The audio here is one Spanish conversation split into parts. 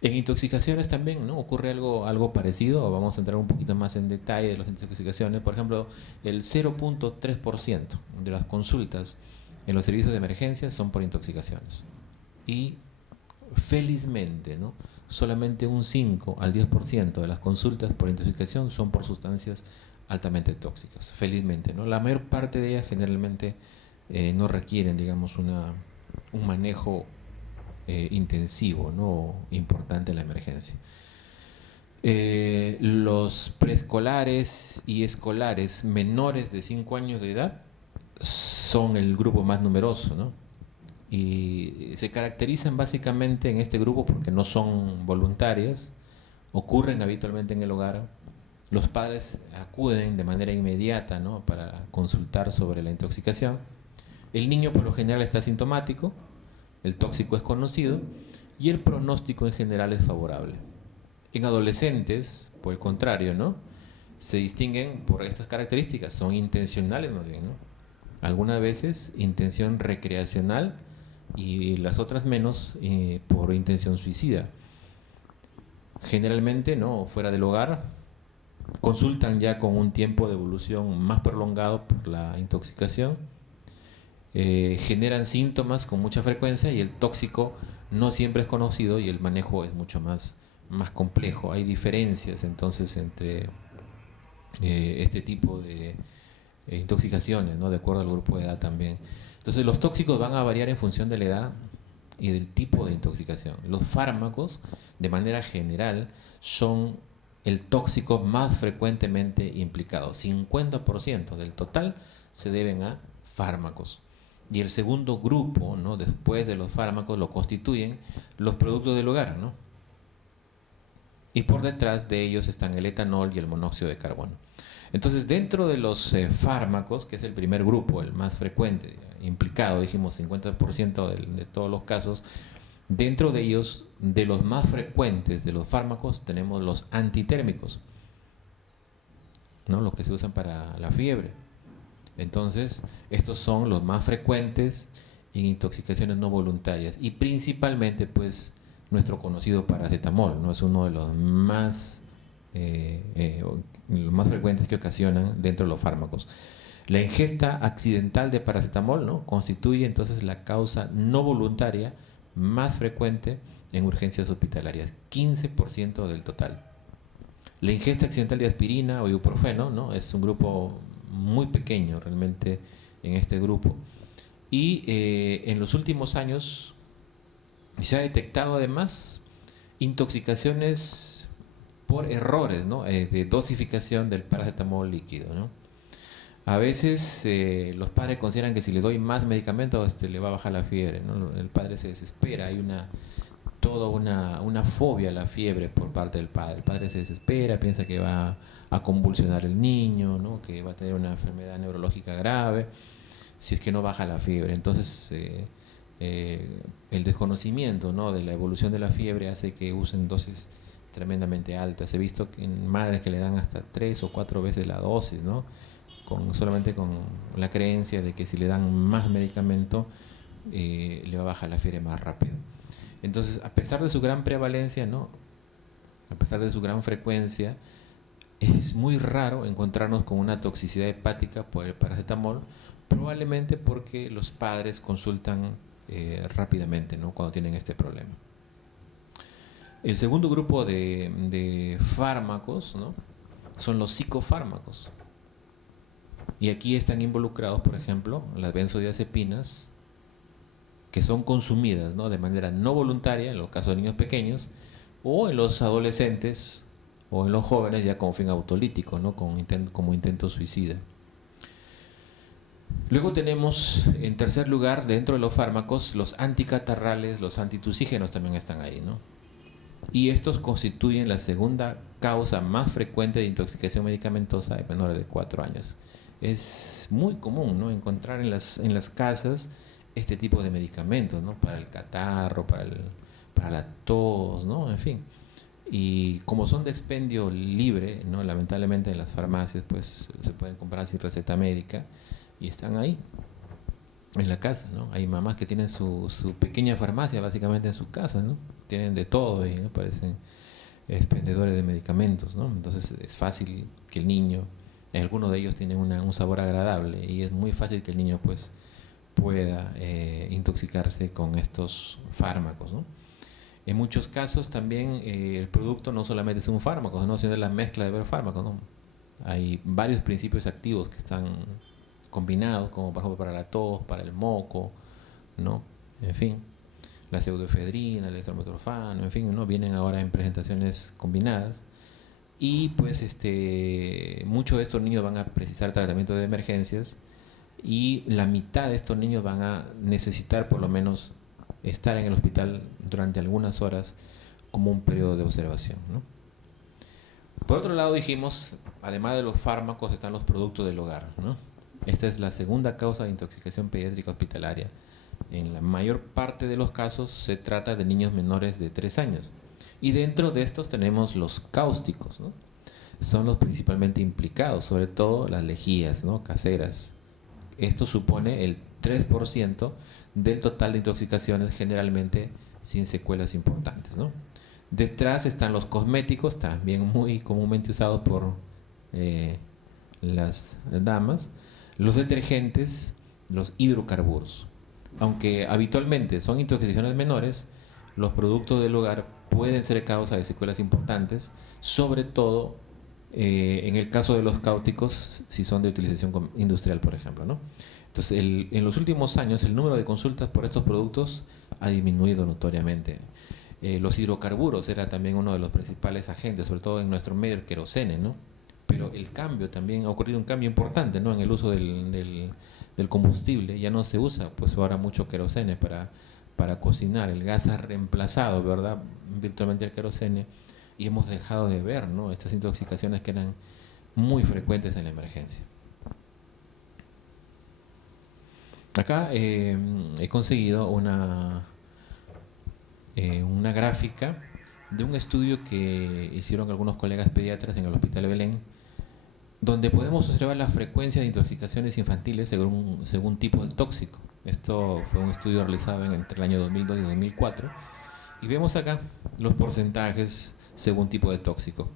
En intoxicaciones también, ¿no? Ocurre algo parecido. Vamos a entrar un poquito más en detalle de las intoxicaciones. Por ejemplo, el 0,3% de las consultas en los servicios de emergencia son por intoxicaciones. Y felizmente, ¿no? Solamente un 5 al 10% de las consultas por intoxicación son por sustancias altamente tóxicas. Felizmente, ¿no? La mayor parte de ellas generalmente no requieren, digamos, un manejo intensivo, ¿no? Importante en la emergencia. Los preescolares y escolares menores de 5 años de edad son el grupo más numeroso, ¿no? Y se caracterizan básicamente en este grupo porque no son voluntarias, ocurren habitualmente en el hogar, los padres acuden de manera inmediata, ¿no? Para consultar sobre la intoxicación, el niño por lo general está asintomático, el tóxico es conocido y el pronóstico en general es favorable. En adolescentes, por el contrario, ¿no? Se distinguen por estas características, son intencionales más bien, ¿no? Algunas veces intención recreacional y las otras menos por intención suicida. Generalmente, ¿no? Fuera del hogar, consultan ya con un tiempo de evolución más prolongado por la intoxicación, generan síntomas con mucha frecuencia y el tóxico no siempre es conocido y el manejo es mucho más complejo. Hay diferencias entonces entre este tipo de intoxicaciones, ¿no? De acuerdo al grupo de edad también. Entonces los tóxicos van a variar en función de la edad y del tipo de intoxicación. Los fármacos, de manera general, son el tóxico más frecuentemente implicado. 50% del total se deben a fármacos. Y el segundo grupo, ¿no? Después de los fármacos, lo constituyen los productos del hogar, ¿no? Y por detrás de ellos están el etanol y el monóxido de carbono. Entonces, dentro de los fármacos, que es el primer grupo, el más frecuente, implicado, dijimos 50% de todos los casos, dentro de ellos, de los más frecuentes de los fármacos, tenemos los antitérmicos, ¿no? Los que se usan para la fiebre. Entonces, estos son los más frecuentes en intoxicaciones no voluntarias y principalmente, pues, nuestro conocido paracetamol, ¿no? Es uno de los más frecuentes que ocasionan dentro de los fármacos. La ingesta accidental de paracetamol, ¿no? Constituye entonces la causa no voluntaria más frecuente en urgencias hospitalarias, 15% del total. La ingesta accidental de aspirina o ibuprofeno, ¿no? Es un grupo muy pequeño realmente en este grupo. Y en los últimos años se ha detectado además intoxicaciones por errores, ¿no? De dosificación del paracetamol líquido, ¿no? A veces los padres consideran que si le doy más medicamento le va a bajar la fiebre, ¿no? El padre se desespera, hay toda una fobia a la fiebre por parte del padre. El padre se desespera, piensa que va a convulsionar el niño, ¿no? Que va a tener una enfermedad neurológica grave si es que no baja la fiebre. Entonces el desconocimiento, ¿no? De la evolución de la fiebre hace que usen dosis tremendamente altas. He visto que en madres que le dan hasta 3 o 4 veces la dosis, ¿no? Solamente con la creencia de que si le dan más medicamento le va a bajar la fiebre más rápido. Entonces, a pesar de su gran prevalencia, ¿no? A pesar de su gran frecuencia, es muy raro encontrarnos con una toxicidad hepática por el paracetamol, probablemente porque los padres consultan rápidamente, ¿no? Cuando tienen este problema. El segundo grupo de fármacos, ¿no? Son los psicofármacos. Y aquí están involucrados, por ejemplo, las benzodiazepinas, que son consumidas, ¿no? De manera no voluntaria en los casos de niños pequeños, o en los adolescentes o en los jóvenes ya con fin autolítico, ¿no? Como intento suicida. Luego tenemos, en tercer lugar, dentro de los fármacos, los anticatarrales, los antitusígenos también están ahí, ¿no? Y estos constituyen la segunda causa más frecuente de intoxicación medicamentosa de menores de 4 años. Es muy común, ¿no? Encontrar en las casas este tipo de medicamentos, ¿no? Para el catarro, para la tos, ¿no? En fin. Y como son de expendio libre, ¿no? Lamentablemente en las farmacias pues se pueden comprar sin receta médica y están ahí. en la casa, ¿no? Hay mamás que tienen su pequeña farmacia básicamente en su casa, ¿no? Tienen de todo y ¿no? Parecen expendedores de medicamentos, ¿no? Entonces es fácil que el niño, algunos de ellos tienen un sabor agradable y es muy fácil que el niño pues pueda intoxicarse con estos fármacos, ¿no? En muchos casos también el producto no solamente es un fármaco, ¿no? Sino la mezcla de varios fármacos, ¿no? Hay varios principios activos que están combinados, como por ejemplo para la tos, para el moco, ¿no? En fin, la pseudoefedrina, el estrometorfano, en fin, ¿no? Vienen ahora en presentaciones combinadas y pues muchos de estos niños van a precisar tratamiento de emergencias y la mitad de estos niños van a necesitar por lo menos estar en el hospital durante algunas horas como un periodo de observación, ¿no? Por otro lado dijimos, además de los fármacos están los productos del hogar, ¿no? Esta es la segunda causa de intoxicación pediátrica hospitalaria. En la mayor parte de los casos se trata de niños menores de 3 años. Y dentro de estos tenemos los cáusticos, ¿no? Son los principalmente implicados, sobre todo las lejías, ¿no? Caseras. Esto supone el 3% del total de intoxicaciones, generalmente sin secuelas importantes, ¿no? Detrás están los cosméticos, también muy comúnmente usados por las damas, los detergentes, los hidrocarburos. Aunque habitualmente son intoxicaciones menores, los productos del hogar pueden ser causa de secuelas importantes, sobre todo en el caso de los cáusticos, si son de utilización industrial, por ejemplo, ¿no? Entonces, en los últimos años, el número de consultas por estos productos ha disminuido notoriamente. Los hidrocarburos era también uno de los principales agentes, sobre todo en nuestro medio, el querosene, ¿no? Pero el cambio también, ha ocurrido un cambio importante, ¿no? En el uso del combustible. Ya no se usa, pues ahora mucho querosene para cocinar. El gas ha reemplazado, ¿verdad? Virtualmente el querosene. Y hemos dejado de ver, ¿no? Estas intoxicaciones que eran muy frecuentes en la emergencia. Acá he conseguido una gráfica de un estudio que hicieron algunos colegas pediatras en el Hospital de Belén, donde podemos observar la frecuencia de intoxicaciones infantiles según tipo de tóxico. Esto fue un estudio realizado entre el año 2002 y 2004. Y vemos acá los porcentajes según tipo de tóxico.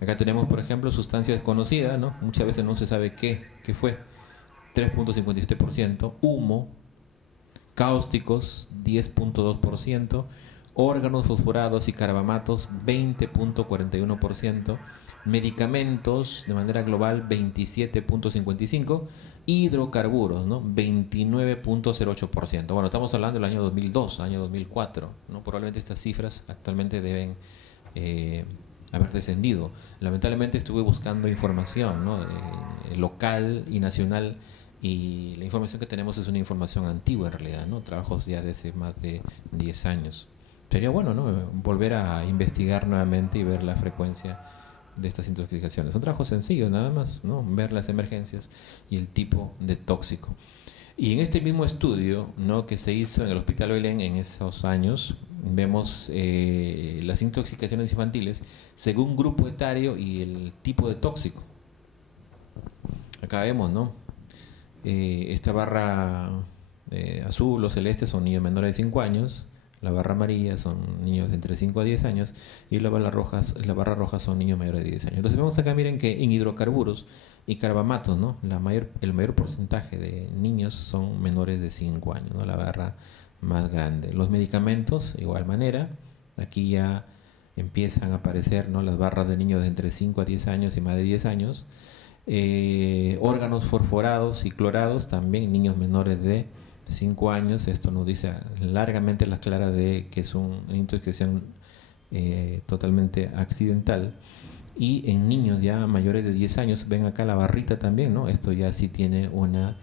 Acá tenemos, por ejemplo, sustancia desconocida, ¿no? Muchas veces no se sabe qué fue. 3.57%, humo, cáusticos 10.2%, órganos fosforados y carbamatos 20.41%, medicamentos de manera global 27.55%, hidrocarburos, ¿no? 29.08%. Bueno, estamos hablando del año 2002, año 2004, ¿no? Probablemente estas cifras actualmente deben haber descendido. Lamentablemente estuve buscando información, ¿no? Local y nacional, y la información que tenemos es una información antigua en realidad, ¿no? Trabajos ya de hace más de 10 años. Sería bueno, ¿no? Volver a investigar nuevamente y ver la frecuencia de estas intoxicaciones. Son trabajos sencillos nada más, ¿no? Ver las emergencias y el tipo de tóxico. Y en este mismo estudio, ¿no? Que se hizo en el Hospital Belén en esos años, vemos las intoxicaciones infantiles según grupo etario y el tipo de tóxico. Acá vemos, ¿no? Esta barra azul o celeste son niños menores de 5 años, la barra amarilla son niños de entre 5 a 10 años y la barra roja son niños mayores de 10 años. Entonces vemos acá, miren que en hidrocarburos y carbamatos, ¿no? El mayor porcentaje de niños son menores de 5 años, ¿no? La barra más grande. Los medicamentos, igual manera, aquí ya empiezan a aparecer, ¿no? Las barras de niños de entre 5 a 10 años y más de 10 años. Órganos fosforados y clorados, también niños menores de 5 años. Esto nos dice largamente las claras de que es una intoxicación totalmente accidental. Y en niños ya mayores de 10 años, ven acá la barrita también, ¿no? Esto ya sí tiene una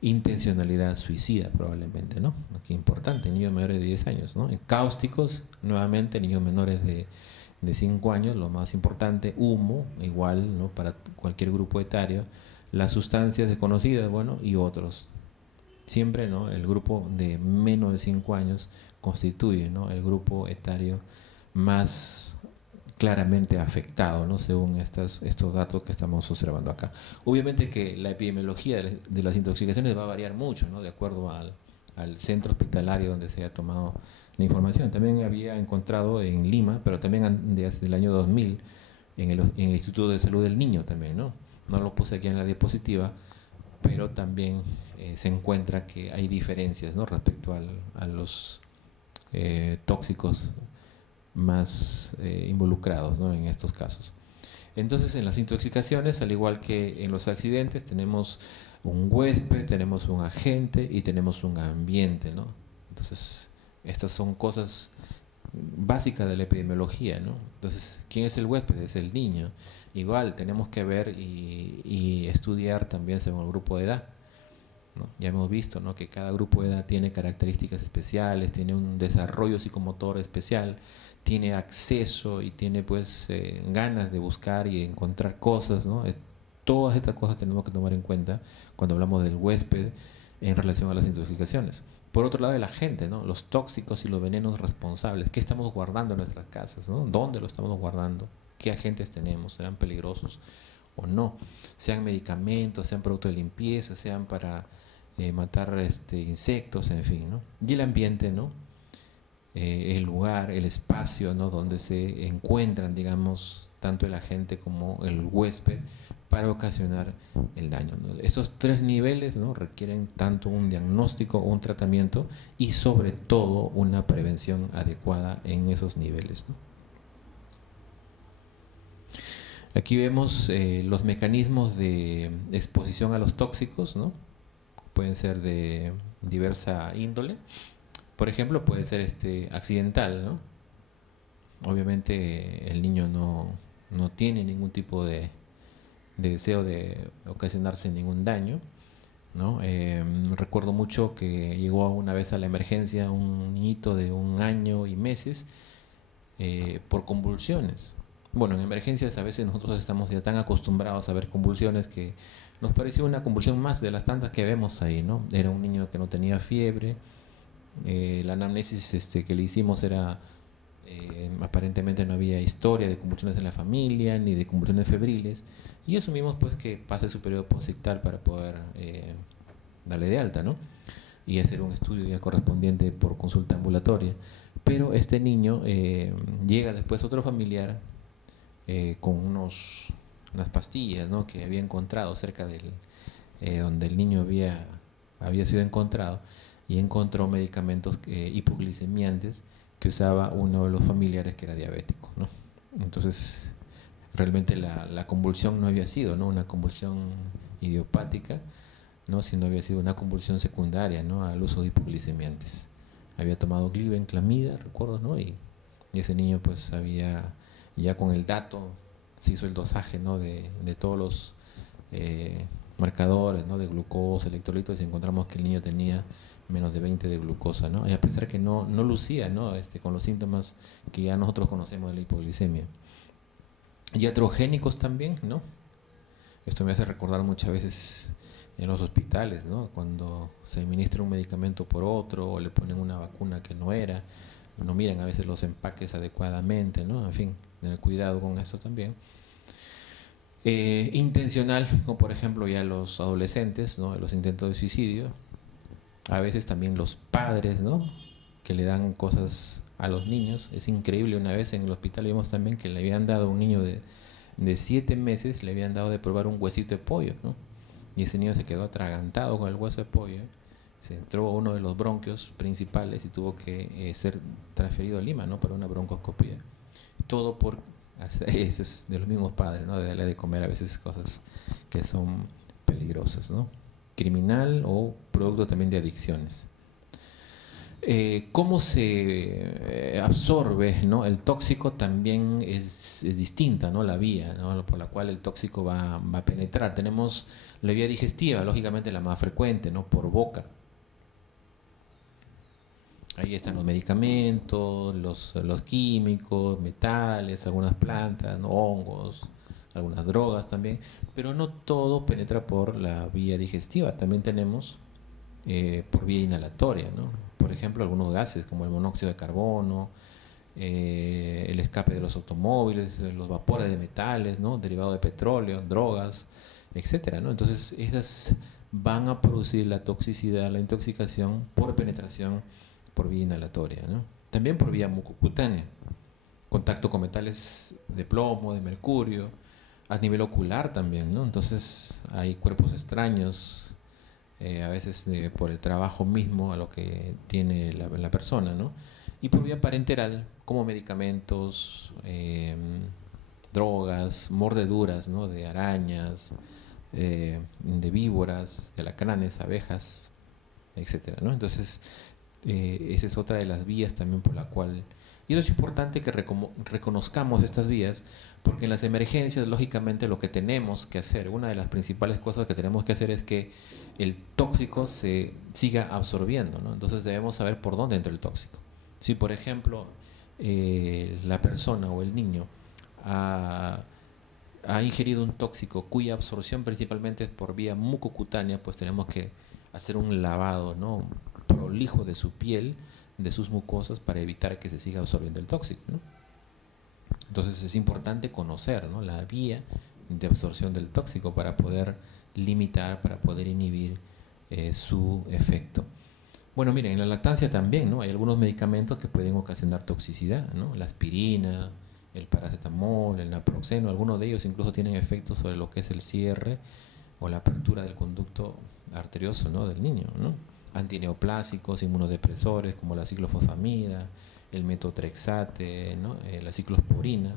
intencionalidad suicida probablemente, ¿no? Aquí importante, niños mayores de 10 años, ¿no? En cáusticos, nuevamente, niños menores de 5 años, lo más importante, humo, igual, ¿no? Para cualquier grupo etario, las sustancias desconocidas, bueno, y otros. Siempre, ¿no? El grupo de menos de 5 años constituye, ¿no? El grupo etario más claramente afectado, ¿no? Según estos datos que estamos observando acá. Obviamente que la epidemiología de las intoxicaciones va a variar mucho, ¿no? De acuerdo al centro hospitalario donde se haya tomado la información. También había encontrado en Lima, pero también desde el año 2000, en el Instituto de Salud del Niño también, ¿no? No lo puse aquí en la diapositiva, pero también se encuentra que hay diferencias, ¿no? Respecto a los tóxicos más involucrados, ¿no? En estos casos. Entonces, en las intoxicaciones, al igual que en los accidentes, tenemos un huésped, tenemos un agente y tenemos un ambiente, ¿no? Entonces, estas son cosas básicas de la epidemiología, ¿no? Entonces, ¿quién es el huésped? Es el niño. Igual, tenemos que ver y estudiar también según el grupo de edad, ¿no? Ya hemos visto, ¿no?, que cada grupo de edad tiene características especiales, tiene un desarrollo psicomotor especial, tiene acceso y tiene pues ganas de buscar y encontrar cosas, ¿no? Todas estas cosas tenemos que tomar en cuenta cuando hablamos del huésped en relación a las intoxicaciones. Por otro lado, la gente, ¿no? Los tóxicos y los venenos responsables. ¿Qué estamos guardando en nuestras casas, ¿no? ¿Dónde lo estamos guardando? ¿Qué agentes tenemos? ¿Serán peligrosos o no? Sean medicamentos, sean productos de limpieza, sean para matar insectos, en fin, ¿no? Y el ambiente, ¿no? El lugar, el espacio, ¿no?, donde se encuentran, digamos, tanto el agente como el huésped para ocasionar el daño, ¿no? Esos tres niveles, ¿no?, requieren tanto un diagnóstico, un tratamiento y sobre todo una prevención adecuada en esos niveles, ¿no? Aquí vemos los mecanismos de exposición a los tóxicos, ¿no? Pueden ser de diversa índole. Por ejemplo, puede ser accidental, ¿no? Obviamente el niño no tiene ningún tipo de deseo de ocasionarse ningún daño, ¿no? Recuerdo mucho que llegó una vez a la emergencia un niñito de 1 año y meses por convulsiones. Bueno, en emergencias a veces nosotros estamos ya tan acostumbrados a ver convulsiones que nos pareció una convulsión más de las tantas que vemos ahí, ¿no? Era un niño que no tenía fiebre. La anamnesis que le hicimos era aparentemente no había historia de convulsiones en la familia ni de convulsiones febriles, y asumimos pues que pase su periodo posictal para poder darle de alta, ¿no?, y hacer un estudio ya correspondiente por consulta ambulatoria. Pero este niño llega después otro familiar con unas pastillas, ¿no?, que había encontrado cerca del donde el niño había sido encontrado, y encontró medicamentos hipoglicemiantes que usaba uno de los familiares que era diabético, ¿no? Entonces, realmente la convulsión no había sido, ¿no?, una convulsión idiopática, ¿no?, sino había sido una convulsión secundaria, ¿no?, al uso de hipoglicemiantes. Había tomado glibenclamida, recuerdo, ¿no?, y ese niño pues había, ya con el dato, se hizo el dosaje, ¿no?, de todos los marcadores, ¿no?, de glucosa, electrolitos, y encontramos que el niño tenía menos de 20 de glucosa, ¿no? Y a pesar que no lucía, ¿no?, con los síntomas que ya nosotros conocemos de la hipoglicemia. Iatrogénicos también, ¿no? Esto me hace recordar muchas veces en los hospitales, ¿no?, cuando se administra un medicamento por otro o le ponen una vacuna que no era, no miran a veces los empaques adecuadamente, ¿no? En fin, tener cuidado con eso también. Intencional, como por ejemplo ya los adolescentes, ¿no?, los intentos de suicidio. A veces también los padres, ¿no?, que le dan cosas a los niños. Es increíble, una vez en el hospital vimos también que le habían dado a un niño de 7 meses, le habían dado de probar un huesito de pollo, ¿no? Y ese niño se quedó atragantado con el hueso de pollo, se entró a uno de los bronquios principales y tuvo que ser transferido a Lima, ¿no?, para una broncoscopia. Todo por ese es de los mismos padres, ¿no?, de darle de comer a veces cosas que son peligrosas, ¿no?, criminal o producto también de adicciones. ¿Cómo se absorbe, ¿no?, el tóxico? También es distinta, ¿no?, la vía, ¿no?, por la cual el tóxico va a penetrar. Tenemos la vía digestiva, lógicamente la más frecuente, ¿no?, por boca. Ahí están los medicamentos, los químicos, metales, algunas plantas, ¿no?, hongos, algunas drogas también, pero no todo penetra por la vía digestiva. También tenemos por vía inhalatoria, ¿no? Por ejemplo, algunos gases como el monóxido de carbono, el escape de los automóviles, los vapores de metales, ¿no? Derivados de petróleo, drogas, etcétera, ¿no? Entonces, esas van a producir la toxicidad, la intoxicación por penetración por vía inhalatoria, ¿no? También por vía mucocutánea, contacto con metales de plomo, de mercurio, a nivel ocular también, ¿no? Entonces hay cuerpos extraños, a veces por el trabajo mismo a lo que tiene la persona, ¿no? Y por vía parenteral, como medicamentos, drogas, mordeduras, ¿no? De arañas, de víboras, de alacranes, abejas, etcétera, ¿no? Entonces, esa es otra de las vías también por la cual... Y eso es importante que reconozcamos estas vías, porque en las emergencias, lógicamente, lo que tenemos que hacer, una de las principales cosas que tenemos que hacer es que el tóxico se siga absorbiendo, ¿no? Entonces debemos saber por dónde entra el tóxico. Si, por ejemplo, la persona o el niño ha ingerido un tóxico cuya absorción principalmente es por vía mucocutánea, pues tenemos que hacer un lavado, ¿no? Prolijo de su piel, de sus mucosas, para evitar que se siga absorbiendo el tóxico, ¿no? Entonces es importante conocer, ¿no? La vía de absorción del tóxico para poder limitar, para poder inhibir su efecto. Bueno, miren, en la lactancia también, ¿no? Hay algunos medicamentos que pueden ocasionar toxicidad, ¿no? La aspirina, el paracetamol, el naproxeno, algunos de ellos incluso tienen efectos sobre lo que es el cierre o la apertura del conducto arterioso, ¿no? Del niño, ¿no? Antineoplásicos, inmunodepresores como la ciclofosfamida, el metotrexate, ¿no? La ciclosporina,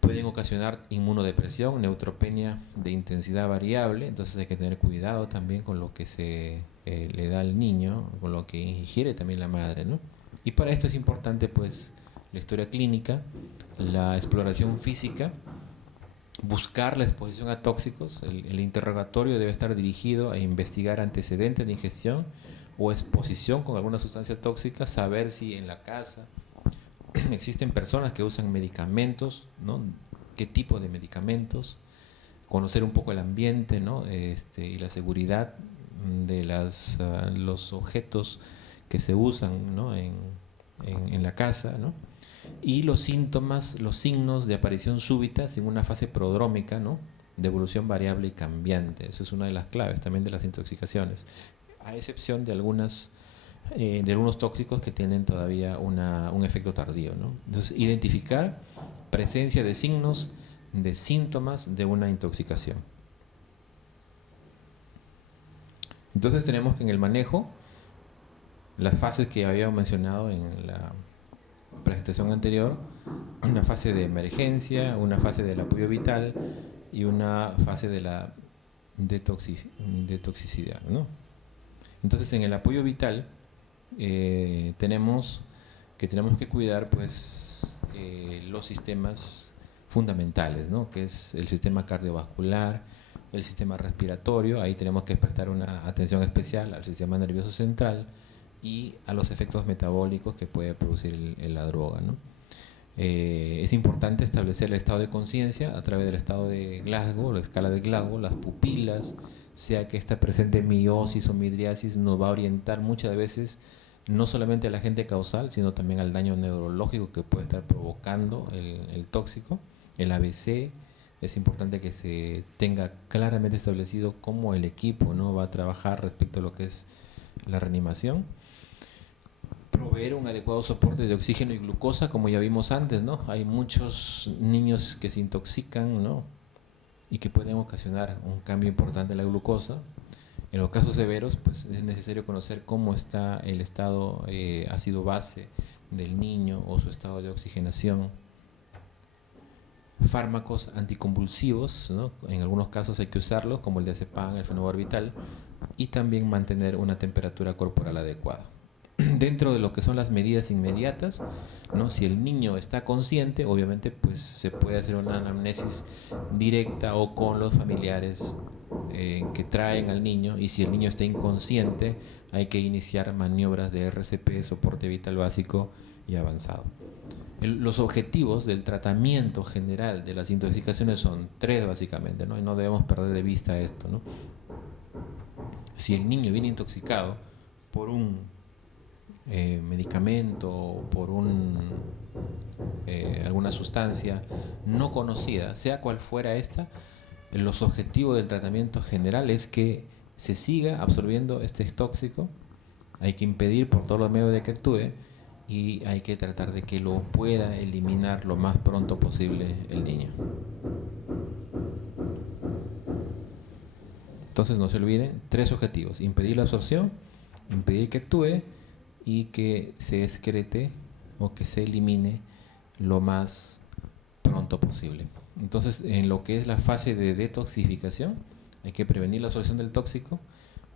pueden ocasionar inmunodepresión, neutropenia de intensidad variable, entonces hay que tener cuidado también con lo que se le da al niño, con lo que ingiere también la madre, ¿no? Y para esto es importante pues la historia clínica, la exploración física, buscar la exposición a tóxicos. El interrogatorio debe estar dirigido a investigar antecedentes de ingestión o exposición con alguna sustancia tóxica, saber si en la casa existen personas que usan medicamentos, ¿no? ¿Qué tipo de medicamentos? Conocer un poco el ambiente, ¿no? Y la seguridad de los objetos que se usan, ¿no? en la casa, ¿no? Y los síntomas, los signos de aparición súbita sin una fase prodrómica, ¿no? De evolución variable y cambiante. Esa es una de las claves también de las intoxicaciones, a excepción de algunos tóxicos que tienen todavía un efecto tardío, ¿no? Entonces, identificar presencia de signos, de síntomas de una intoxicación. Entonces tenemos que en el manejo, las fases que habíamos mencionado en la presentación anterior, una fase de emergencia, una fase del apoyo vital y una fase de la toxicidad, ¿no? Entonces en el apoyo vital tenemos que cuidar pues los sistemas fundamentales, ¿no? Que es el sistema cardiovascular, el sistema respiratorio. Ahí tenemos que prestar una atención especial al sistema nervioso central y a los efectos metabólicos que puede producir la droga, ¿no? Es importante establecer el estado de conciencia a través del estado de Glasgow, la escala de Glasgow, las pupilas, sea que está presente miosis o midriasis, nos va a orientar muchas veces no solamente al agente causal, sino también al daño neurológico que puede estar provocando el tóxico. El ABC, es importante que se tenga claramente establecido cómo el equipo, ¿no? va a trabajar respecto a lo que es la reanimación. Proveer un adecuado soporte de oxígeno y glucosa, como ya vimos antes, ¿no? Hay muchos niños que se intoxican, ¿no? Y que pueden ocasionar un cambio importante en la glucosa. En los casos severos, pues es necesario conocer cómo está el estado ácido base del niño o su estado de oxigenación. Fármacos anticonvulsivos, ¿no? En algunos casos hay que usarlos, como el diazepam, el fenobarbital, y también mantener una temperatura corporal adecuada. Dentro de lo que son las medidas inmediatas, ¿no? Si el niño está consciente, obviamente pues se puede hacer una anamnesis directa o con los familiares que traen al niño, y si el niño está inconsciente hay que iniciar maniobras de RCP, soporte vital básico y avanzado. Los objetivos del tratamiento general de las intoxicaciones son tres básicamente, ¿no? Y no debemos perder de vista esto, ¿no? Si el niño viene intoxicado por un medicamento o por alguna sustancia no conocida, sea cual fuera esta, los objetivos del tratamiento general es que se siga absorbiendo este tóxico. Hay que impedir por todos los medios de que actúe y hay que tratar de que lo pueda eliminar lo más pronto posible el niño. Entonces no se olviden, 3 objetivos: impedir la absorción, impedir que actúe y que se excrete o que se elimine lo más pronto posible. Entonces, en lo que es la fase de detoxificación, hay que prevenir la absorción del tóxico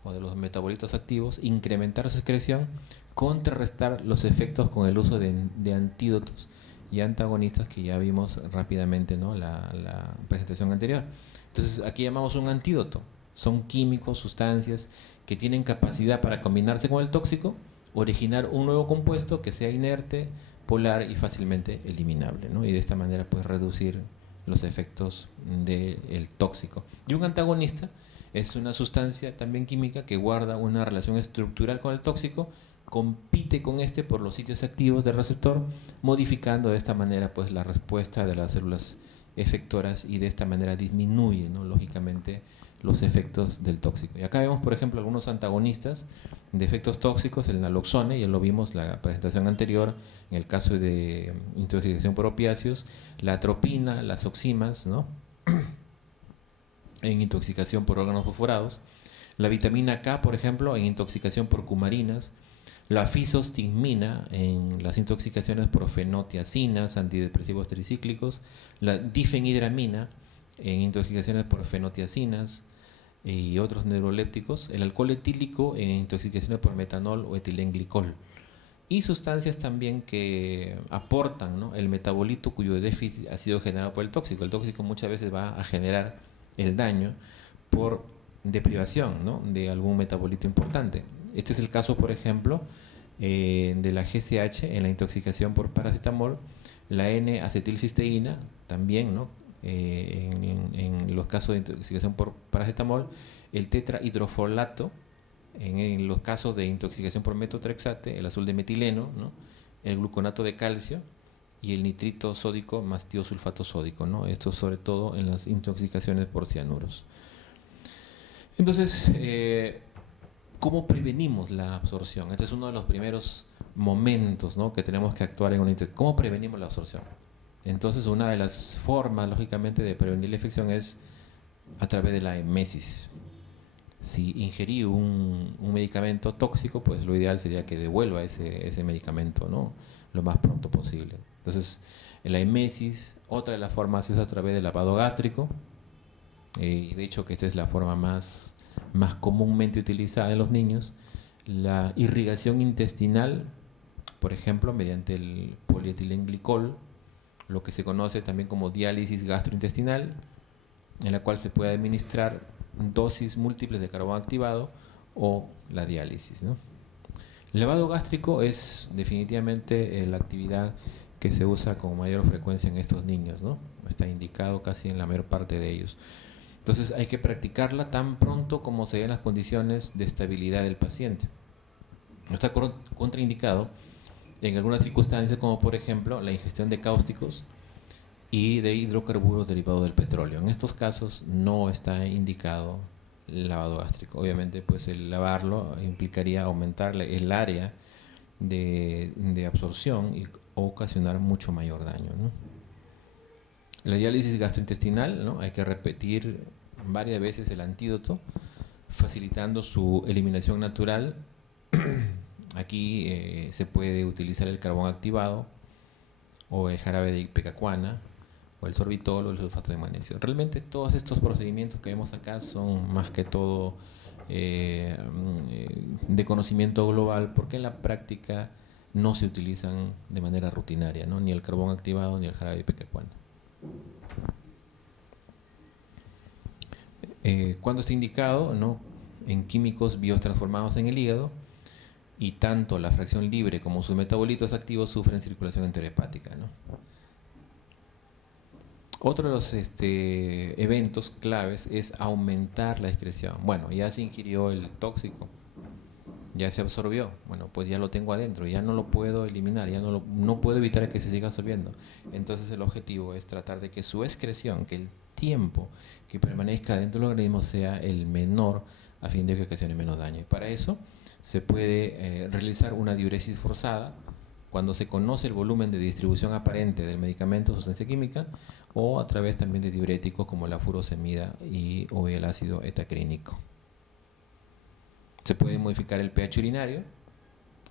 o de los metabolitos activos, incrementar su excreción, contrarrestar los efectos con el uso de antídotos y antagonistas que ya vimos rápidamente, ¿no? la presentación anterior. Entonces, aquí llamamos un antídoto. Son químicos, sustancias que tienen capacidad para combinarse con el tóxico, originar un nuevo compuesto que sea inerte, polar y fácilmente eliminable, ¿no? Y de esta manera pues reducir los efectos del tóxico. Y un antagonista es una sustancia también química que guarda una relación estructural con el tóxico, compite con este por los sitios activos del receptor, modificando de esta manera pues la respuesta de las células efectoras y de esta manera disminuye, ¿no? Lógicamente los efectos del tóxico. Y acá vemos, por ejemplo, algunos antagonistas de efectos tóxicos, el naloxone, ya lo vimos en la presentación anterior, en el caso de intoxicación por opiáceos, la atropina, las oximas, ¿no? En intoxicación por órganos fosforados, la vitamina K, por ejemplo, en intoxicación por cumarinas, la fisostigmina en las intoxicaciones por fenotiacinas, antidepresivos tricíclicos, la difenhidramina en intoxicaciones por fenotiacinas y otros neurolépticos, el alcohol etílico en intoxicaciones por metanol o etilenglicol, y sustancias también que aportan, ¿no? El metabolito cuyo déficit ha sido generado por el tóxico. El tóxico muchas veces va a generar el daño por deprivación, ¿no? De algún metabolito importante. Este es el caso, por ejemplo, de la GCH en la intoxicación por paracetamol, la N-acetilcisteína también, ¿no? En los casos de intoxicación por paracetamol, el tetrahidrofolato en los casos de intoxicación por metotrexate, el azul de metileno, ¿no? El gluconato de calcio y el nitrito sódico más tiosulfato sódico, ¿no? Esto sobre todo en las intoxicaciones por cianuros. Entonces, ¿cómo prevenimos la absorción? Este es uno de los primeros momentos, ¿no? Que tenemos que actuar en una intoxicación. ¿Cómo prevenimos la absorción? Entonces, una de las formas, lógicamente, de prevenir la infección es a través de la emesis. Si ingerí un medicamento tóxico, pues lo ideal sería que devuelva ese medicamento, ¿no? Lo más pronto posible. Entonces, en la emesis, otra de las formas es a través del lavado gástrico, y de hecho que esta es la forma más comúnmente utilizada en los niños. La irrigación intestinal, por ejemplo, mediante el polietilenglicol, lo que se conoce también como diálisis gastrointestinal, en la cual se puede administrar dosis múltiples de carbón activado o la diálisis, ¿no? El lavado gástrico es definitivamente la actividad que se usa con mayor frecuencia en estos niños, ¿no? Está indicado casi en la mayor parte de ellos. Entonces hay que practicarla tan pronto como se den las condiciones de estabilidad del paciente. Está contraindicado en algunas circunstancias, como por ejemplo la ingestión de cáusticos y de hidrocarburos derivados del petróleo. En estos casos no está indicado el lavado gástrico. Obviamente, pues el lavarlo implicaría aumentar el área de absorción y ocasionar mucho mayor daño, ¿no? La diálisis gastrointestinal, ¿no? Hay que repetir varias veces el antídoto, facilitando su eliminación natural. Aquí se puede utilizar el carbón activado o el jarabe de ipecacuana o el sorbitol o el sulfato de magnesio. Realmente todos estos procedimientos que vemos acá son más que todo de conocimiento global, porque en la práctica no se utilizan de manera rutinaria, ¿no? Ni el carbón activado ni el jarabe de ipecacuana. Cuando está indicado, ¿no? En químicos biotransformados en el hígado, y tanto la fracción libre como sus metabolitos activos sufren circulación enterohepática, ¿no? Otro de los eventos claves es aumentar la excreción. Bueno, ya se ingirió el tóxico, ya se absorbió, bueno, pues ya lo tengo adentro, ya no lo puedo eliminar, no puedo evitar que se siga absorbiendo. Entonces el objetivo es tratar de que su excreción, que el tiempo que permanezca dentro del organismo sea el menor, a fin de que ocasione menos daño. Y para eso se puede realizar una diuresis forzada cuando se conoce el volumen de distribución aparente del medicamento o sustancia química, o a través también de diuréticos como la furosemida o el ácido etacrínico. Se puede modificar el pH urinario.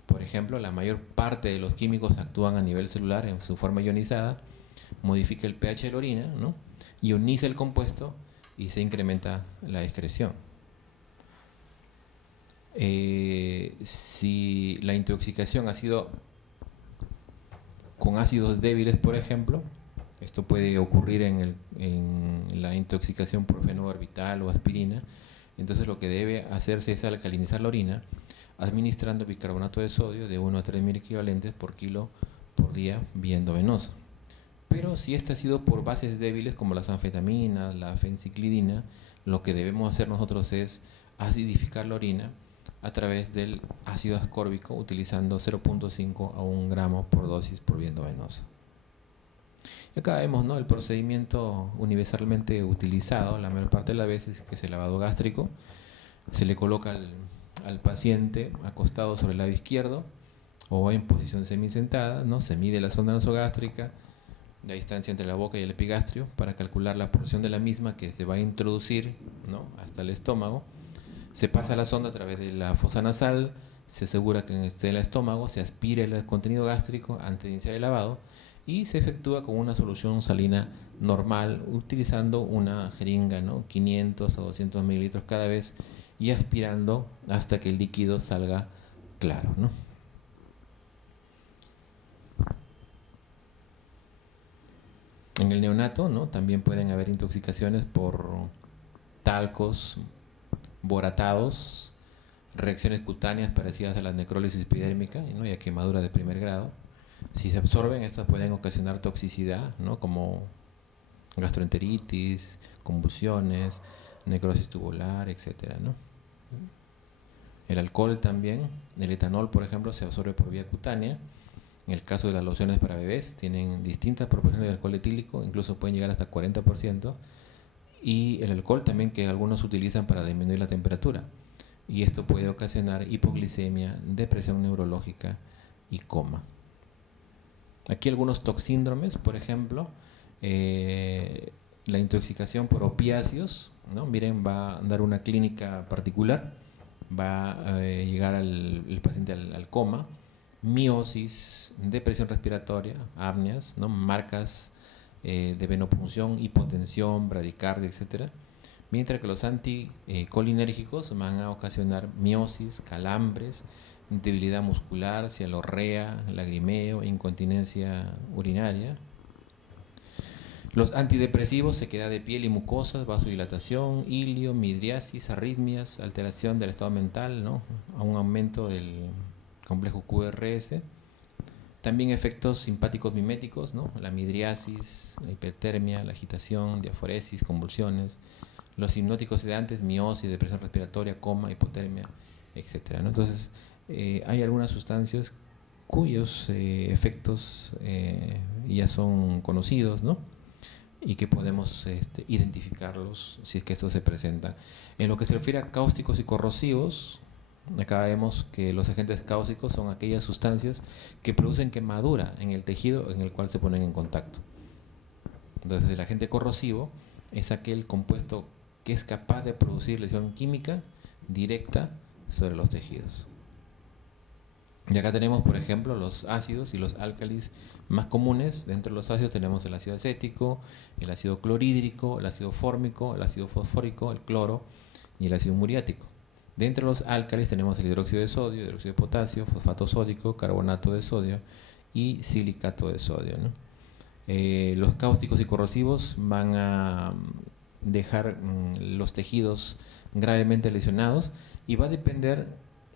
Por ejemplo, la mayor parte de los químicos actúan a nivel celular en su forma ionizada. Modifica el pH de la orina, ¿no? Ioniza el compuesto y se incrementa la excreción. Si la intoxicación ha sido con ácidos débiles, por ejemplo, esto puede ocurrir en la intoxicación por fenobarbital o aspirina. Entonces lo que debe hacerse es alcalinizar la orina administrando bicarbonato de sodio de 1 a 3.000 equivalentes por kilo por día vía endovenosa. Pero si esta ha sido por bases débiles como las anfetaminas, la fenciclidina, lo que debemos hacer nosotros es acidificar la orina a través del ácido ascórbico utilizando 0.5 a 1 gramo por dosis por vía endovenosa. Y acá vemos, ¿no?, el procedimiento universalmente utilizado la mayor parte de las veces, que es el lavado gástrico. Se le coloca al paciente acostado sobre el lado izquierdo o en posición semisentada, ¿no? Se mide la sonda nasogástrica, la distancia entre la boca y el epigastrio, para calcular la porción de la misma que se va a introducir, ¿no?, hasta el estómago. Se pasa la sonda a través de la fosa nasal, se asegura que esté en el estómago, se aspira el contenido gástrico antes de iniciar el lavado y se efectúa con una solución salina normal utilizando una jeringa, ¿no?, 500 a 200 mililitros cada vez, y aspirando hasta que el líquido salga claro, ¿no? En el neonato, ¿no?, también pueden haber intoxicaciones por talcos, boratados, reacciones cutáneas parecidas a la necrólisis epidérmica, ¿no?, y a quemadura de primer grado. Si se absorben, estas pueden ocasionar toxicidad, ¿no?, como gastroenteritis, convulsiones, necrosis tubular, etcétera, ¿no? El alcohol también, el etanol, por ejemplo, se absorbe por vía cutánea. En el caso de las lociones para bebés, tienen distintas proporciones de alcohol etílico, incluso pueden llegar hasta 40%. Y el alcohol también, que algunos utilizan para disminuir la temperatura. Y esto puede ocasionar hipoglicemia, depresión neurológica y coma. Aquí algunos toxíndromes, por ejemplo, la intoxicación por opiáceos, ¿no? Miren, va a dar una clínica particular, va a llegar el paciente al coma, miosis, depresión respiratoria, apneas, ¿no?, marcas de venopunción, hipotensión, bradicardia, etc. Mientras que los anticolinérgicos van a ocasionar miosis, calambres, debilidad muscular, cialorrea, lagrimeo, incontinencia urinaria. Los antidepresivos, sequedad de piel y mucosas, vasodilatación, ilio, midriasis, arritmias, alteración del estado mental, ¿no?, a un aumento del complejo QRS. También efectos simpáticos miméticos, ¿no?, la midriasis, la hipertermia, la agitación, diaforesis, convulsiones, los hipnóticos sedantes, miosis, depresión respiratoria, coma, hipotermia, etc., ¿no? Entonces, hay algunas sustancias cuyos efectos ya son conocidos, ¿no?, y que podemos identificarlos si es que esto se presenta. En lo que se refiere a cáusticos y corrosivos, acá vemos que los agentes cáusticos son aquellas sustancias que producen quemadura en el tejido en el cual se ponen en contacto. Entonces, el agente corrosivo es aquel compuesto que es capaz de producir lesión química directa sobre los tejidos. Y acá tenemos, por ejemplo, los ácidos y los álcalis más comunes. Dentro de los ácidos tenemos el ácido acético, el ácido clorhídrico, el ácido fórmico, el ácido fosfórico, el cloro y el ácido muriático. Dentro de los álcalis tenemos el hidróxido de sodio, hidróxido de potasio, fosfato sódico, carbonato de sodio y silicato de sodio, ¿no? Los cáusticos y corrosivos van a dejar los tejidos gravemente lesionados, y va a depender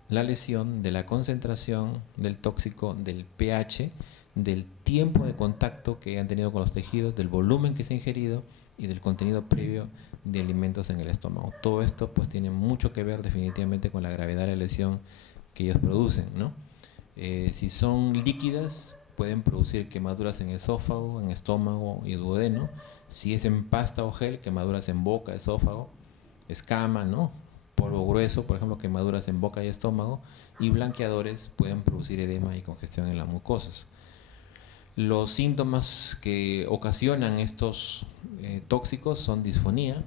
la lesión de la concentración del tóxico, del pH, del tiempo de contacto que han tenido con los tejidos, del volumen que se ha ingerido y del contenido previo de alimentos en el estómago. Todo esto pues tiene mucho que ver definitivamente con la gravedad de la lesión que ellos producen, ¿no? Si son líquidas, pueden producir quemaduras en esófago, en estómago y duodeno. Si es en pasta o gel, quemaduras en boca, esófago, escama, ¿no? Polvo grueso, por ejemplo, quemaduras en boca y estómago. Y blanqueadores pueden producir edema y congestión en las mucosas. Los síntomas que ocasionan estos tóxicos son disfonía,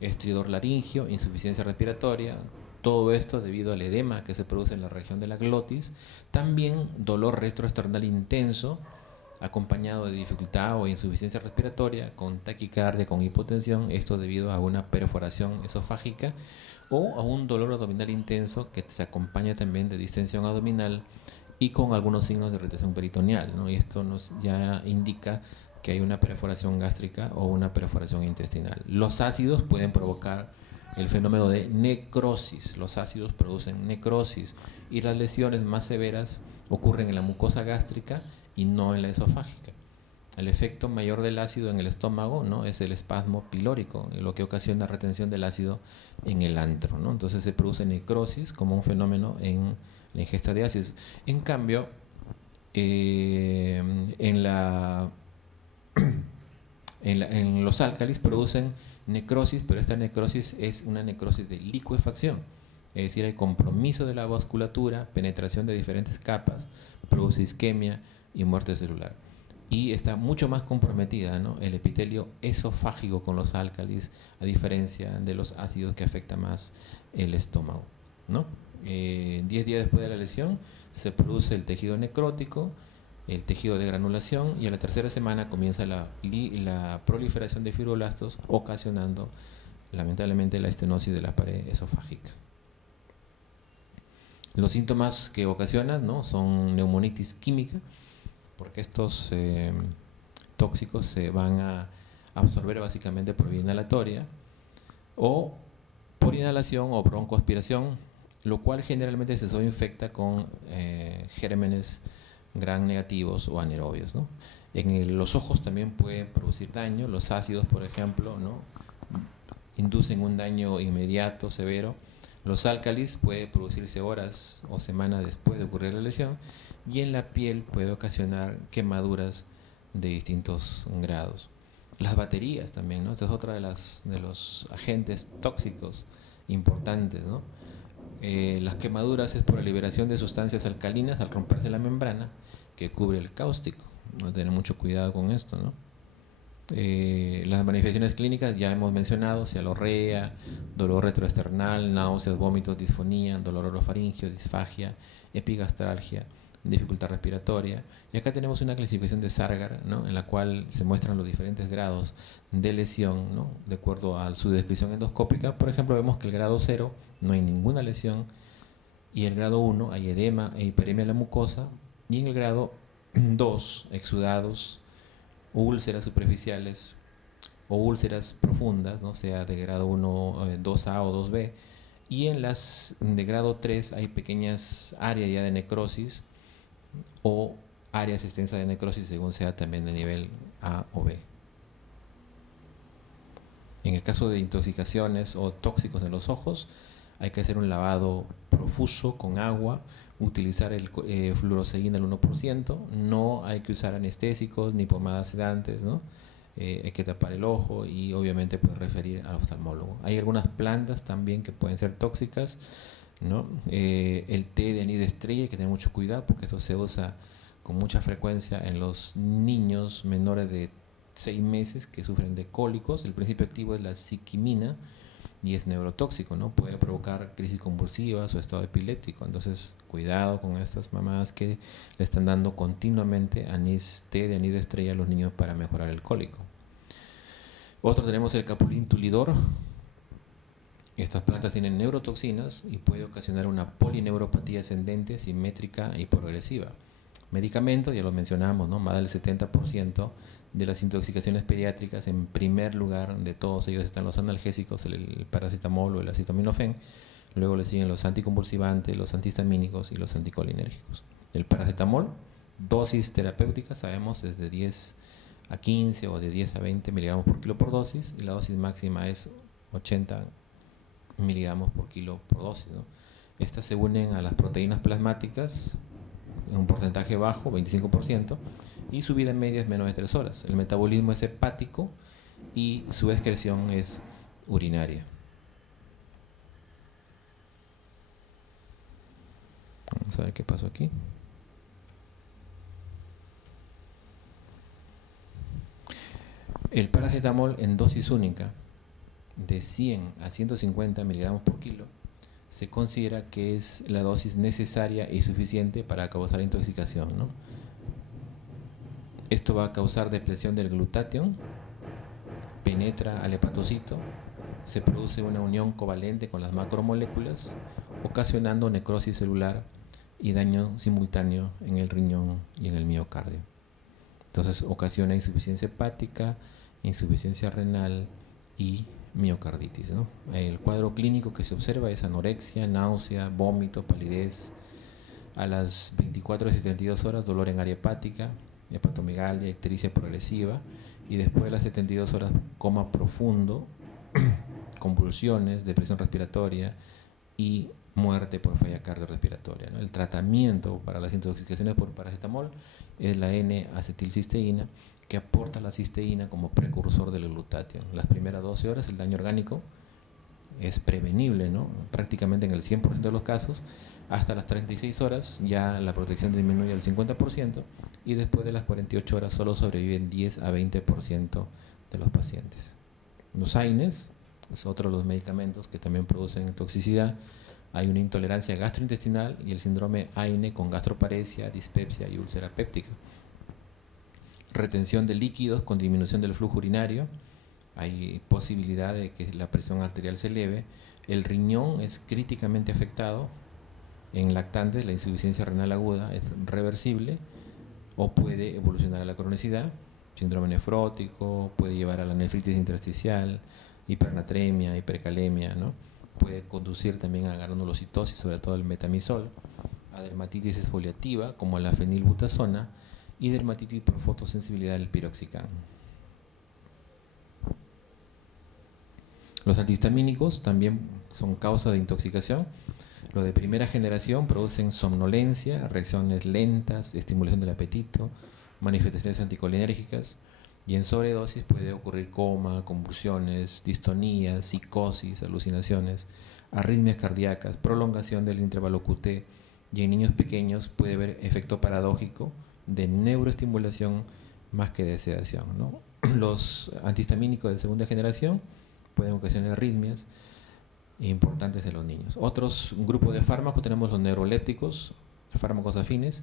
estridor laringio, insuficiencia respiratoria, todo esto debido al edema que se produce en la región de la glotis, también dolor retroesternal intenso, acompañado de dificultad o insuficiencia respiratoria, con taquicardia, con hipotensión, esto debido a una perforación esofágica, o a un dolor abdominal intenso que se acompaña también de distensión abdominal y con algunos signos de irritación peritoneal, ¿no? Y esto nos ya indica que hay una perforación gástrica o una perforación intestinal. Los ácidos pueden provocar el fenómeno de necrosis. Los ácidos producen necrosis y las lesiones más severas ocurren en la mucosa gástrica y no en la esofágica. El efecto mayor del ácido en el estómago, ¿no?, es el espasmo pilórico, lo que ocasiona retención del ácido en el antro, ¿no? Entonces se produce necrosis como un fenómeno en la ingesta de ácidos. En cambio, en los álcalis producen necrosis, pero esta necrosis es una necrosis de licuefacción, es decir, hay compromiso de la vasculatura, penetración de diferentes capas, produce isquemia y muerte celular. Y está mucho más comprometida, ¿no?, el epitelio esofágico con los álcalis, a diferencia de los ácidos que afecta más el estómago, ¿no? 10 días después de la lesión se produce el tejido necrótico, el tejido de granulación, y a la tercera semana comienza la proliferación de fibroblastos, ocasionando lamentablemente la estenosis de la pared esofágica. Los síntomas que ocasionan, ¿no?, son neumonitis química, porque estos tóxicos se van a absorber básicamente por vía inhalatoria o por inhalación o broncoaspiración, lo cual generalmente se infecta con gérmenes gram negativos o anaerobios, ¿no? Los ojos también pueden producir daño. Los ácidos, por ejemplo, ¿no?, inducen un daño inmediato, severo. Los álcalis pueden producirse horas o semanas después de ocurrir la lesión, y en la piel puede ocasionar quemaduras de distintos grados. Las baterías también, ¿no? Esta es otra de los agentes tóxicos importantes, ¿no? Las quemaduras es por la liberación de sustancias alcalinas al romperse la membrana que cubre el cáustico. Hay que tener mucho cuidado con esto, ¿no? Las manifestaciones clínicas ya hemos mencionado: cialorrea, dolor retroesternal, náuseas, vómitos, disfonía, dolor orofaringio, disfagia, epigastralgia, dificultad respiratoria. Y acá tenemos una clasificación de Sargar, ¿no?, en la cual se muestran los diferentes grados de lesión, ¿no?, de acuerdo a su descripción endoscópica. Por ejemplo, vemos que el grado 0 no hay ninguna lesión, y el grado 1 hay edema e hiperemia de la mucosa, y en el grado 2 exudados, úlceras superficiales o úlceras profundas, ¿no?, sea de grado 1, 2A o 2B, y en las de grado 3 hay pequeñas áreas ya de necrosis o áreas extensas de necrosis, según sea también de nivel A o B. En el caso de intoxicaciones o tóxicos en los ojos, hay que hacer un lavado profuso con agua, utilizar el fluoroseguina al 1%, no hay que usar anestésicos ni pomadas sedantes, ¿no? Hay que tapar el ojo y obviamente pues referir al oftalmólogo. Hay algunas plantas también que pueden ser tóxicas, ¿no? El té de anís de estrella, hay que tener mucho cuidado porque esto se usa con mucha frecuencia en los niños menores de 6 meses que sufren de cólicos. El principio activo es la ciquimina y es neurotóxico, ¿no? Puede provocar crisis convulsivas o estado epiléptico. Entonces, cuidado con estas mamás que le están dando continuamente té de anís de estrella a los niños para mejorar el cólico. Otro tenemos el capulín tulidor. Estas plantas tienen neurotoxinas y puede ocasionar una polineuropatía ascendente, simétrica y progresiva. Medicamentos, ya lo mencionamos, ¿no? Más del 70% de las intoxicaciones pediátricas, en primer lugar de todos ellos están los analgésicos, el paracetamol o el acetaminofén. Luego le siguen los anticonvulsivantes, los antihistamínicos y los anticolinérgicos. El paracetamol, dosis terapéutica, sabemos, es de 10 a 15 o de 10 a 20 miligramos por kilo por dosis, y la dosis máxima es 80 miligramos por kilo por dosis, ¿no? Estas se unen a las proteínas plasmáticas en un porcentaje bajo, 25%, y su vida media es menos de 3 horas. El metabolismo es hepático y su excreción es urinaria. Vamos a ver qué pasó aquí. El paracetamol en dosis única de 100 a 150 miligramos por kilo se considera que es la dosis necesaria y suficiente para causar intoxicación, ¿no? Esto va a causar depresión del glutatión, penetra al hepatocito, se produce una unión covalente con las macromoléculas, ocasionando necrosis celular y daño simultáneo en el riñón y en el miocardio. Entonces ocasiona insuficiencia hepática, insuficiencia renal y miocarditis, ¿no? El cuadro clínico que se observa es anorexia, náusea, vómito, palidez. A las 24 a 72 horas, dolor en área hepática, hepatomegalia, ictericia progresiva, y después de las 72 horas, coma profundo, convulsiones, depresión respiratoria y muerte por falla cardiorrespiratoria, ¿no? El tratamiento para las intoxicaciones por paracetamol es la N-acetilcisteína, que aporta la cisteína como precursor del glutatión. Las primeras 12 horas el daño orgánico es prevenible, ¿no? Prácticamente en el 100% de los casos. Hasta las 36 horas ya la protección disminuye al 50% y después de las 48 horas solo sobreviven 10 a 20% de los pacientes. Los AINES es otro de los medicamentos que también producen toxicidad. Hay una intolerancia gastrointestinal y el síndrome AINE con gastroparesia, dispepsia y úlcera péptica. Retención de líquidos con disminución del flujo urinario. Hay posibilidad de que la presión arterial se eleve. El riñón es críticamente afectado. En lactantes la insuficiencia renal aguda es reversible o puede evolucionar a la cronicidad. Síndrome nefrótico, puede llevar a la nefritis intersticial, hipernatremia, hipercalemia, ¿no? Puede conducir también a granulocitosis, sobre todo el metamizol, a dermatitis exfoliativa como la fenilbutazona y dermatitis por fotosensibilidad del piroxicam. Los antihistamínicos también son causa de intoxicación. Los de primera generación producen somnolencia, reacciones lentas, estimulación del apetito, manifestaciones anticolinérgicas, y en sobredosis puede ocurrir coma, convulsiones, distonías, psicosis, alucinaciones, arritmias cardíacas, prolongación del intervalo QT, y en niños pequeños puede haber efecto paradójico de neuroestimulación más que de sedación, ¿no? Los antihistamínicos de segunda generación pueden ocasionar arritmias importantes en los niños. Otros grupos de fármacos tenemos los neurolépticos, fármacos afines,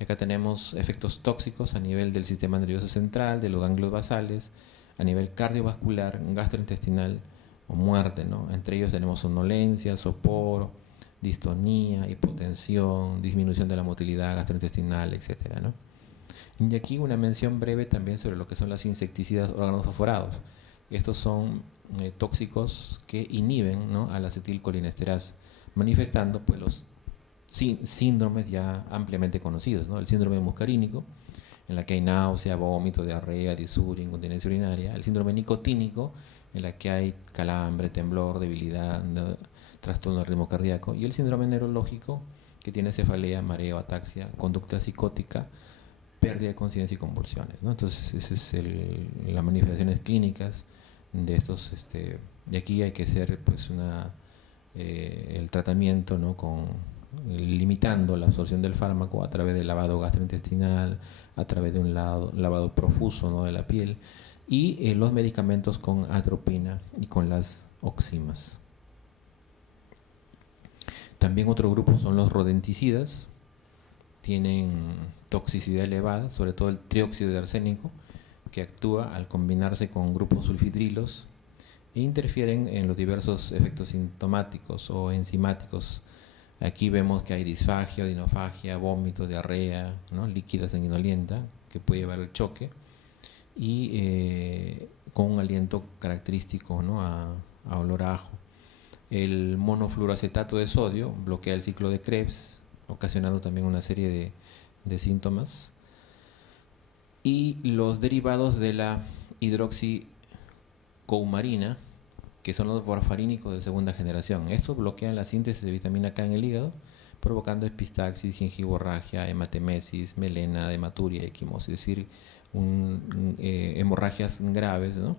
y acá tenemos efectos tóxicos a nivel del sistema nervioso central, de los ganglios basales, a nivel cardiovascular, gastrointestinal o muerte, ¿no? Entre ellos tenemos somnolencia, sopor, distonía, hipotensión, disminución de la motilidad gastrointestinal, etcétera, ¿no? Y aquí una mención breve también sobre lo que son las insecticidas organofosforados. Estos son tóxicos que inhiben, ¿no?, a la acetilcolinesterasa, manifestando pues los síndromes ya ampliamente conocidos, ¿no? El síndrome muscarínico, en la que hay náusea, vómito, diarrea, disuria, incontinencia urinaria. El síndrome nicotínico, en la que hay calambre, temblor, debilidad, ¿no?, trastorno del ritmo cardíaco. Y el síndrome neurológico, que tiene cefalea, mareo, ataxia, conducta psicótica, pérdida de conciencia y convulsiones, ¿no? Entonces, esas es las manifestaciones clínicas de estos, y aquí hay que hacer pues el tratamiento, ¿no?, limitando la absorción del fármaco a través del lavado gastrointestinal, a través de un lavado profuso, ¿no?, de la piel, y los medicamentos con atropina y con las oximas. También otro grupo son los rodenticidas. Tienen toxicidad elevada, sobre todo el trióxido de arsénico, que actúa al combinarse con grupos sulfidrilos e interfieren en los diversos efectos sintomáticos o enzimáticos. Aquí vemos que hay disfagia, odinofagia, vómito, diarrea, ¿no?, líquida sanguinolenta, que puede llevar al choque, y con un aliento característico, ¿no?, a olor a ajo. El monofluoroacetato de sodio bloquea el ciclo de Krebs, ocasionando también una serie de síntomas. Y los derivados de la hidroxicoumarina, que son los warfarínicos de segunda generación. Estos bloquean la síntesis de vitamina K en el hígado, provocando epistaxis, gingivorragia, hematemesis, melena, hematuria, equimosis, es decir, hemorragias graves, ¿no?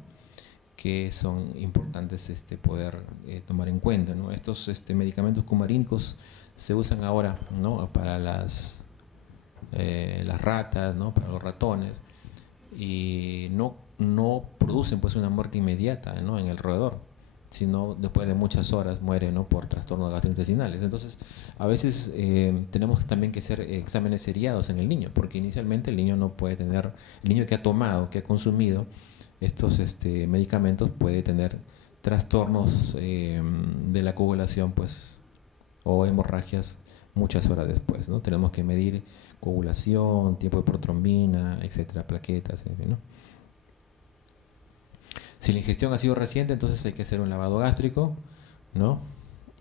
Que son importantes poder tomar en cuenta, ¿no? Estos medicamentos cumarínicos se usan ahora, ¿no? Para las ratas, ¿no? Para los ratones, y no producen pues una muerte inmediata, ¿no? En el roedor, sino después de muchas horas muere, ¿no? Por trastornos gastrointestinales. Entonces, a veces tenemos también que hacer exámenes seriados en el niño, porque inicialmente el niño no puede tener, el niño que ha tomado, que ha consumido estos medicamentos puede tener trastornos de la coagulación, pues, o hemorragias muchas horas después, ¿no? Tenemos que medir coagulación, tiempo de protrombina, etcétera, plaquetas, ¿no? Si la ingestión ha sido reciente, entonces hay que hacer un lavado gástrico, ¿no?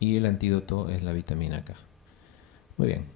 Y el antídoto es la vitamina K. Muy bien.